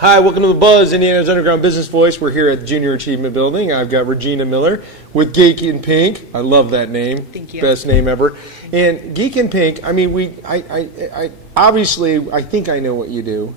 Hi, welcome to the Buzz, Indiana's Underground Business Voice. We're here at the Junior Achievement Building. I've got Regina Miller with Geek in Pink. I love that name. Thank you. Best name ever. And Geek in Pink, I mean, I obviously, I think I know what you do.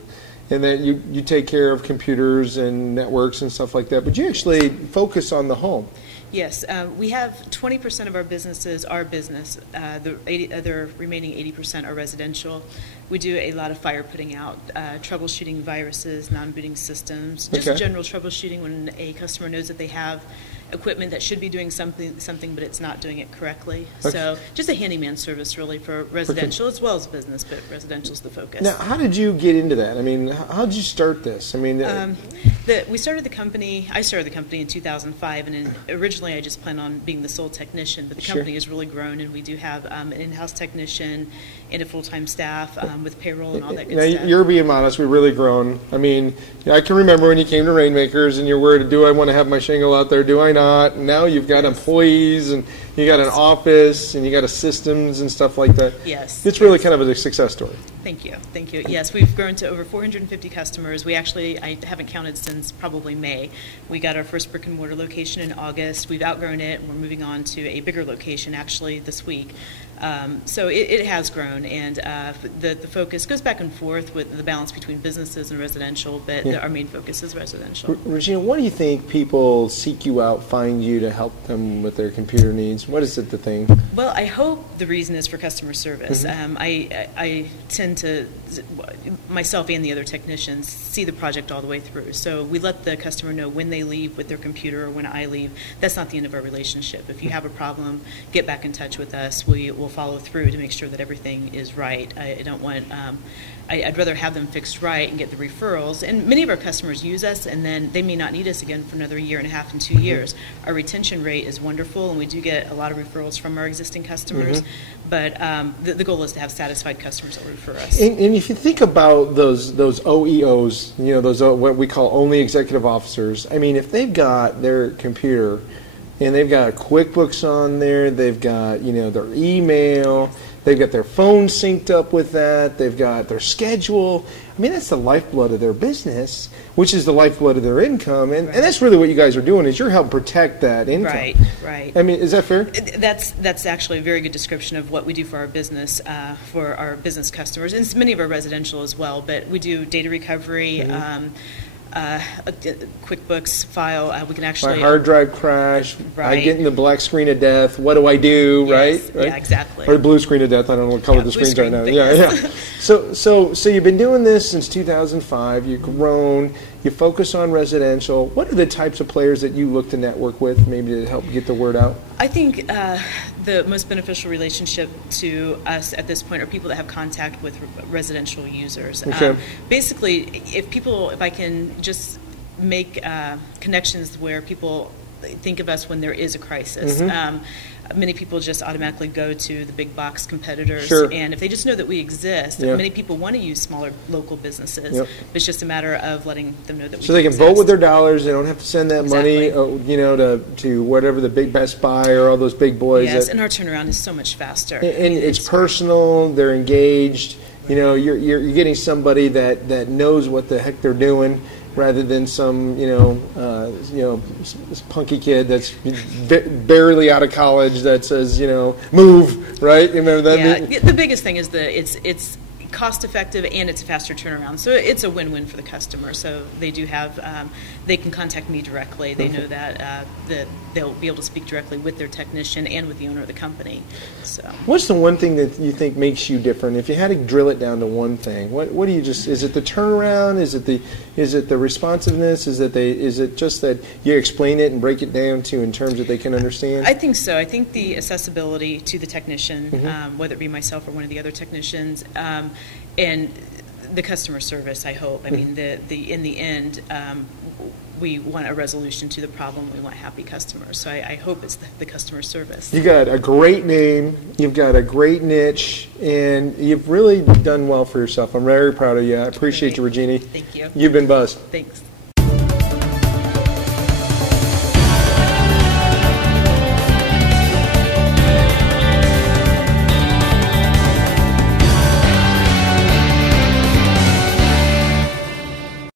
And that you take care of computers and networks and stuff like that. But you actually focus on the home. Yes, we have 20% of our businesses are business. The other remaining 80% are residential. We do a lot of fire putting out, troubleshooting viruses, non-booting systems, just general troubleshooting when a customer knows that they have equipment that should be doing something, but it's not doing it correctly. Okay. So just a handyman service really for residential as well as business, but residential is the focus. Now, how did you get into that? I mean, how did you start this? I mean, I started the company in 2005, and originally I just planned on being the sole technician, but the company has really grown, and we do have an in-house technician and a full-time staff with payroll and all that good stuff. Now, you're being honest, we've really grown. I mean, I can remember when you came to Rainmakers and you were, do I want to have my shingle out there, do I not? And now you've got employees, and you got an office, and you got a systems and stuff like that. Yes. It's really kind of a success story. Thank you. Thank you. Yes, we've grown to over 450 customers. I haven't counted since probably May. We got our first brick and mortar location in August. We've outgrown it, and we're moving on to a bigger location actually this week. So it has grown, and the focus goes back and forth with the balance between businesses and residential, but our main focus is residential. Regina, what do you think people seek you out, find you to help them with their computer needs? What is it the thing? Well, I hope the reason is for customer service. I tend to, myself and the other technicians, see the project all the way through. So we let the customer know when they leave with their computer or when I leave. That's not the end of our relationship. If you have a problem, get back in touch with us. We will follow through to make sure that everything is right. I don't want, I'd rather have them fixed right and get the referrals. And many of our customers use us, and then they may not need us again for another year and a half and 2 years. Our retention rate is wonderful, and we do get a lot of referrals from our existing customers. But the goal is to have satisfied customers that refer us. And if you think about those OEOs, you know, those what we call only executive officers. I mean, if they've got their computer and they've got QuickBooks on there, they've got, you know, their email, they've got their phone synced up with that, they've got their schedule. I mean, that's the lifeblood of their business, which is the lifeblood of their income. And that's really what you guys are doing, is you're helping protect that income. Right. I mean, is that fair? That's actually a very good description of what we do for our business customers, and many of our residential as well. But we do data recovery, a QuickBooks file. We can actually... My hard drive crashed. I get in the black screen of death. What do I do? Yes, right? Yeah, exactly. Or blue screen of death. I don't know what color the screens are now. Yeah. So you've been doing this since 2005. You've grown. You focus on residential. What are the types of players that you look to network with, maybe to help get the word out? I think the most beneficial relationship to us at this point are people that have contact with residential users. Okay. Basically, if I can just make connections where people think of us when there is a crisis. Many people just automatically go to the big box competitors, and if they just know that we exist, many people want to use smaller local businesses. It's just a matter of letting them know that we So they can exist. vote with their dollars. They don't have to send that money, you know, to whatever the big Best Buy or all those big boys. Yes, and our turnaround is so much faster. And it's personal. They're engaged. You know, you're getting somebody that knows what the heck they're doing, rather than some punky kid that's barely out of college that says, you know, move, right? Remember that? Yeah, the biggest thing is that it's cost effective and it's a faster turnaround. So it's a win-win for the customer. So they do have, they can contact me directly. They know that they'll be able to speak directly with their technician and with the owner of the company. So what's the one thing that you think makes you different? If you had to drill it down to one thing, what do you just? Is it the turnaround? Is it the responsiveness? Is it just that you explain it and break it down to in terms that they can understand? I think so. I think the accessibility to the technician, whether it be myself or one of the other technicians, and the customer service, I hope. I mean, in the end, we want a resolution to the problem. We want happy customers. So I hope it's the customer service. You got a great name. You've got a great niche, and you've really done well for yourself. I'm very proud of you. I appreciate you, Regina. Thank you. You've been buzzed. Thanks.